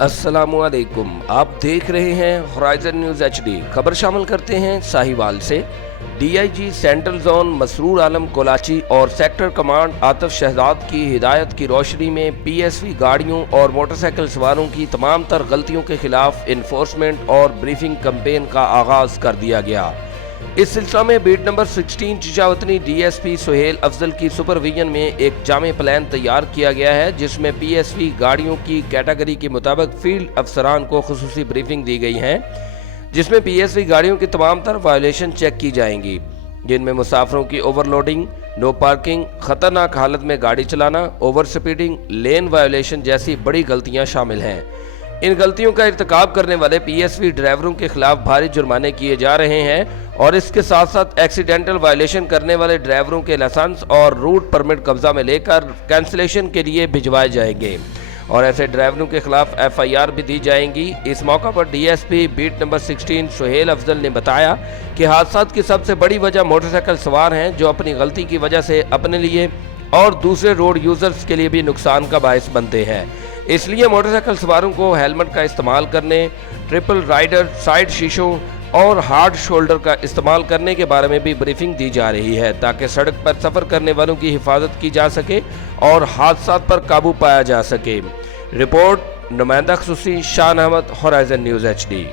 अस्सलामु अलैकुम। आप देख रहे हैं होराइजन न्यूज़ HD। खबर शामिल करते हैं साहिवाल से। DIG सेंट्रल जोन मसरूर आलम कोलाची और सेक्टर कमांड आतिफ शहजाद की हिदायत की रोशनी में PSV गाड़ियों और मोटरसाइकिल सवारों की तमाम तर गलतियों के खिलाफ इन्फोर्समेंट और ब्रीफिंग कैंपेन का आगाज कर दिया गया। इस सिलसिला में beat number 16 Chichawatni DSP Suhail Afzal की सुपरविजन में एक जामे प्लान तैयार किया गया है, जिसमें PSV गाड़ियों की कैटेगरी के मुताबिक फील्ड अफसरान को खुसूसी ब्रीफिंग दी गई है, जिसमें PSV गाड़ियों की तमाम तर वायलेशन चेक की जाएंगी, जिनमें मुसाफरों की ओवरलोडिंग, नो पार्किंग, खतरनाक हालत में गाड़ी चलाना, ओवर स्पीडिंग, लेन वायलेशन जैसी बड़ी गलतियां शामिल हैं। इन गलतियों का इर्तिकाब करने वाले PSV ड्राइवरों के खिलाफ भारी जुर्माने किए जा रहे हैं और इसके साथ साथ एक्सीडेंटल वायलेशन करने वाले ड्राइवरों के लाइसेंस और रूट परमिट कब्जा में लेकर कैंसिलेशन के लिए भिजवाए जाएंगे और ऐसे ड्राइवरों के खिलाफ FIR भी दी जाएंगी। इस मौका पर DSP beat number 16 Suhail Afzal ने बताया कि हादसात की सबसे बड़ी वजह मोटरसाइकिल सवार हैं, जो अपनी गलती की वजह से अपने लिए और दूसरे रोड यूजर्स के लिए भी नुकसान का बायस बनते हैं। इसलिए मोटरसाइकिल सवारों को हेलमेट का इस्तेमाल करने, ट्रिपल राइडर, साइड शीशों और हार्ड शोल्डर का इस्तेमाल करने के बारे में भी ब्रीफिंग दी जा रही है, ताकि सड़क पर सफ़र करने वालों की हिफाजत की जा सके और हादसात पर काबू पाया जा सके। रिपोर्ट नुमाइंदा खसूसी शान अहमद, होराइजन न्यूज़ HD।